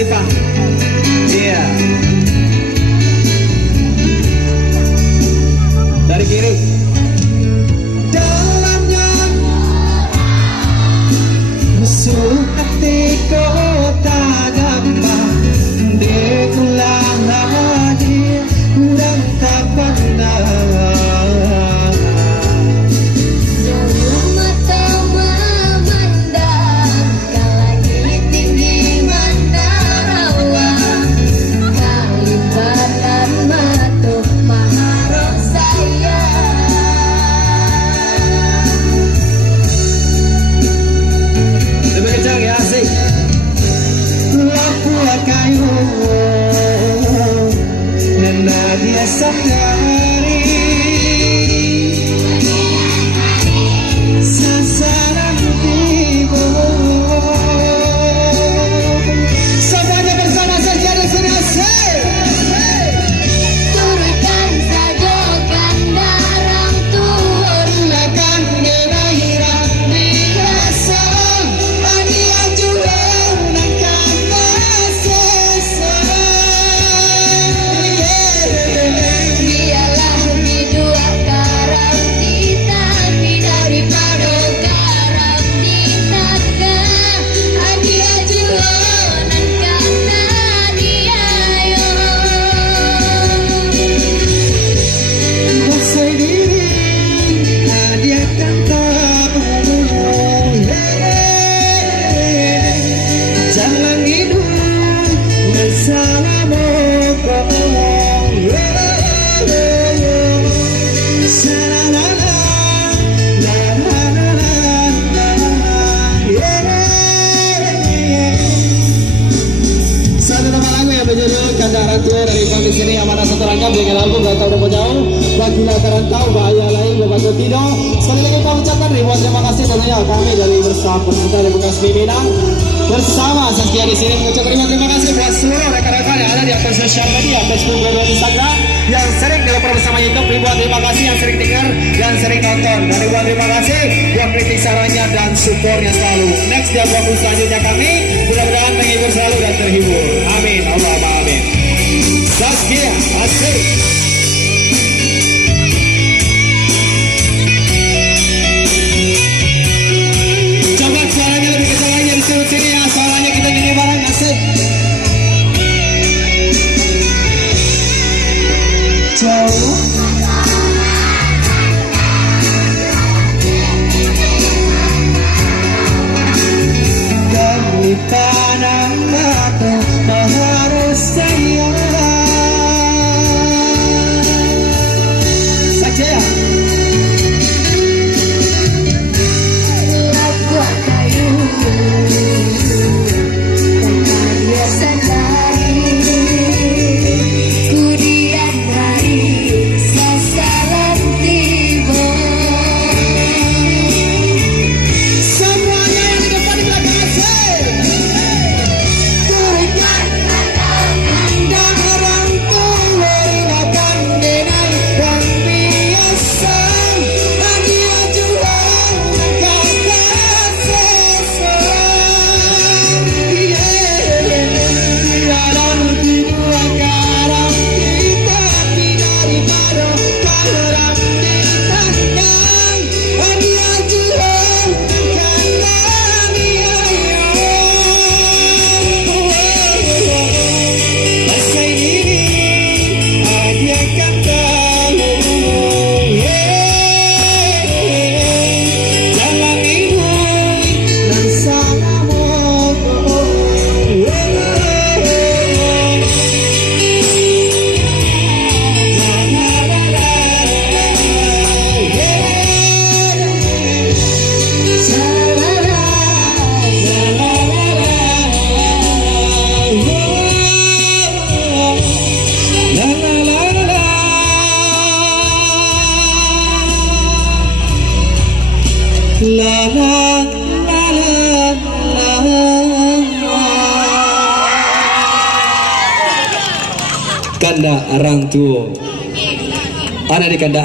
lagi Pak. Iya. Dari kiri. Dalamnya musuh hati kota gampang dikulang hadir dan tak pandang. Dia sehari sasaran tiba. Semuanya bersama saja di sini. Turutkan sajokan darang turunkan denairan biasa dia juga nangkan sesa. Kandaran tua dari di sini yang mana satu rangkap dengan lagu gak tahu udah mau jauh bagi lantaran tahu bahaya lain membantu tidak. Sekali lagi kami ucapkan ribuan terima kasih tentunya kami dari bersama peserta dari bekas pimpinan bersama Saskia di sini mengucapkan terima kasih buat seluruh rekan-rekan yang ada di akun sosial media Facebook dan Instagram yang sering dilaporkan bersama YouTube. Ribuan terima kasih yang sering dengar dan sering nonton dan ribuan terima kasih buat kritik sarannya dan supportnya selalu. Next di album selanjutnya kami mudah-mudahan menghibur selalu dan terhibur. Amin. Allahumma amin. Saskia, asik. Coba suaranya lebih kecil lagi di sini ya. Suaranya kita nyanyi bareng, asik. Jauh. Dari tanah mata harus sayang. Kanda Arang Tuo. Ada di Kanda